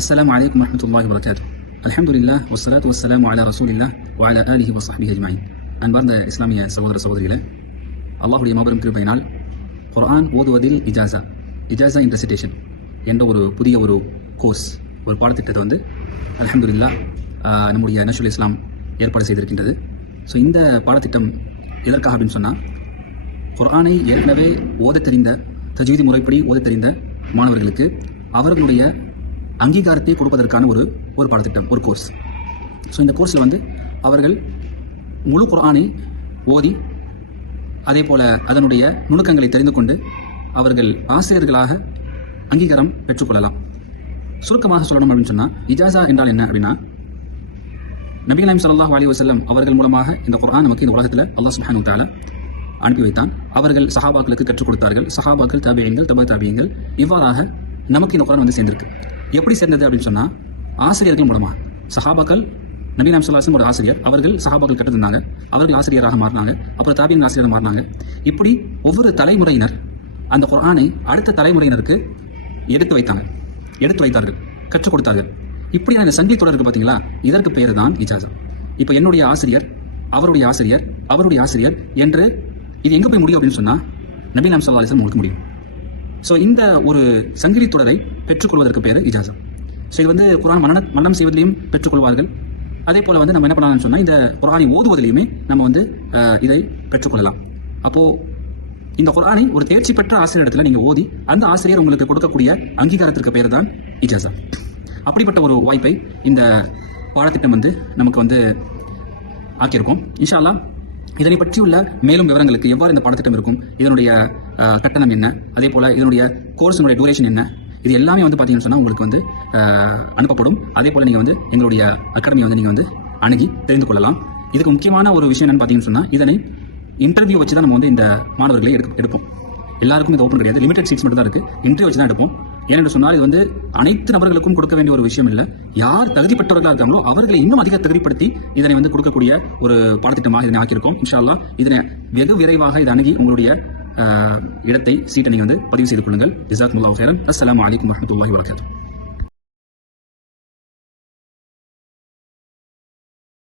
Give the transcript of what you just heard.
السلام عليكم ورحمة الله وبركاته. الحمد لله والصلاة والسلام على رسول الله وعلى آله وصحبه أجمعين. அன்பார்ந்த இஸ்லாமிய சகோதர சகோதரிகளே, அல்லாஹுடைய மாபெரும் கிருபையினால் குர்ஆன் ஓதுவதில் இஜாசா இன் ரெசிடேஷன் என்ற ஒரு புதிய ஒரு கோர்ஸ், ஒரு பாடத்திட்டத்தை வந்து அல்ஹம்துலில்லாஹ் நம்முடைய நஷுல் இஸ்லாம் ஏற்பாடு செய்திருக்கின்றது. ஸோ இந்த பாடத்திட்டம் எதற்காக அப்படின்னு சொன்னால், குர்ஆனை ஏற்கனவே ஓத தெரிந்த, தஜ்வீதி முறைப்படி ஓத தெரிந்த மாணவர்களுக்கு அவர்களுடைய அங்கீகாரத்தை கொடுப்பதற்கான ஒரு பாடத்திட்டம், ஒரு கோர்ஸ். ஸோ இந்த கோர்ஸில் வந்து அவர்கள் முழு குர்ஆனை ஓதி அதே போல் அதனுடைய நுணுக்கங்களை தெரிந்து கொண்டு அவர்கள் ஆசிரியர்களாக அங்கீகாரம் பெற்றுக்கொள்ளலாம். சுருக்கமாக சொல்லணும் அப்படின்னு சொன்னால், இஜாசா என்றால் என்ன அப்படின்னா, நபிகள் நாயகம் ஸல்லல்லாஹு அலைஹி வஸல்லம் அவர்கள் மூலமாக இந்த குர்ஆன் நமக்கு இந்த உலகத்தில் அல்லாஹ் சுப்ஹானஹு வ தஆலா அனுப்பி வைத்தான். அவர்கள் சஹாபாக்களுக்கு கற்றுக் கொடுத்தார்கள். சஹாபாக்கள், தாபியீன்கள், தபா தாபியீன்கள், இவ்வாறாக நமக்கு இந்த குர்ஆன் வந்து சேர்ந்திருக்கு. எப்படி சேர்ந்தது அப்படின்னு சொன்னால், ஆசிரியர்கள் மூலமாக. சஹாபாக்கள், நபி நாயகம் ஸல்லல்லாஹு அலைஹி வஸல்லம் ஒரு ஆசிரியர், அவர்கள் சஹாபாக்கள் கற்றுத்தந்தாங்க, அவர்கள் ஆசிரியராக மாறினாங்க, அப்புறம் தாபியீன் ஆசிரியராக மாறினாங்க. இப்படி ஒவ்வொரு தலைமுறையினர் அந்த குர்ஆனை அடுத்த தலைமுறையினருக்கு எடுத்து வைத்தார்கள், கற்றுக் கொடுத்தார்கள். இப்படி அந்த சங்கி தொடருக்கு பார்த்தீங்களா, இதற்கு பெயர் தான் இஜாசா. இப்போ என்னுடைய ஆசிரியர், அவருடைய ஆசிரியர், அவருடைய ஆசிரியர் என்று இது எங்கே போய் முடியும் அப்படின்னு சொன்னால், நபி நாயகம் ஸல்லல்லாஹு அலைஹி வஸல்லம் உங்களுக்கு முடியும். ஸோ இந்த ஒரு சங்கிலி தொடரை பெற்றுக்கொள்வதற்கு பேர் இஜாசா. ஸோ இது வந்து குர்ஆன் மனனம் செய்வதிலையும் பெற்றுக்கொள்வார்கள். அதே போல் வந்து நம்ம என்ன பண்ணலாம்னு சொன்னால், இந்த குர்ஆனை ஓதுவதிலையுமே நம்ம வந்து இதை பெற்றுக்கொள்ளலாம். அப்போது இந்த குர்ஆனை ஒரு தேர்ச்சி பெற்ற ஆசிரியர் இடத்துல நீங்கள் ஓதி அந்த ஆசிரியர் உங்களுக்கு கொடுக்கக்கூடிய அங்கீகாரத்திற்கு பேர் தான் இஜாசா. அப்படிப்பட்ட ஒரு வாய்ப்பை இந்த பாடத்திட்டம் வந்து நமக்கு வந்து ஆக்கியிருக்கோம். இன்ஷா அல்லாஹ் இதனை பற்றியுள்ள மேலும் விவரங்களுக்கு, எவ்வாறு இந்த பாடத்திட்டம் இருக்கும், இதனுடைய கட்டணம் என்ன, அதே போல் இதனுடைய கோர்ஸினுடைய டூரேஷன் என்ன, இது எல்லாமே வந்து பார்த்தீங்கன்னு சொன்னால் உங்களுக்கு வந்து அனுப்பப்படும். அதே போல் நீங்கள் வந்து எங்களுடைய அகாடமியை வந்து நீங்கள் வந்து அணுகி தெரிந்து கொள்ளலாம். இதுக்கு முக்கியமான ஒரு விஷயம் என்னன்னு பார்த்தீங்கன்னு சொன்னால், இதனை இன்டர்வியூ வச்சு தான் நம்ம வந்து இந்த மாணவர்களை எடுப்போம். எல்லாருக்கும் இது ஓப்பன் கிடையாது, லிமிடெட் சீட்ஸ் மட்டும் தான் இருக்குது. இன்டர்வியூ வச்சு தான் எடுப்போம். ஏனென்று சொன்னால், இது வந்து அனைத்து நபர்களுக்கும் கொடுக்க வேண்டிய ஒரு விஷயம் இல்லை. யார் தகுதிப்பட்டவர்களாக இருக்காங்களோ அவர்களை இன்னும் அதிக தகுதிப்படுத்தி இதனை வந்து கொடுக்கக்கூடிய ஒரு பாடத்திட்டமாக இதனை ஆக்கியிருக்கோம். இன்ஷா அல்லாஹ் இதனை வெகு விரைவாக இதை அணுகி உங்களுடைய இடத்தை, சீட்டை நீங்கள் வந்து பதிவு செய்து கொள்ளுங்கள். ஜஸாக்குமுல்லாஹு கைரன். அஸ்ஸலாமு அலைக்கும் வரஹ்மத்துல்லாஹி வபரகாத்துஹு.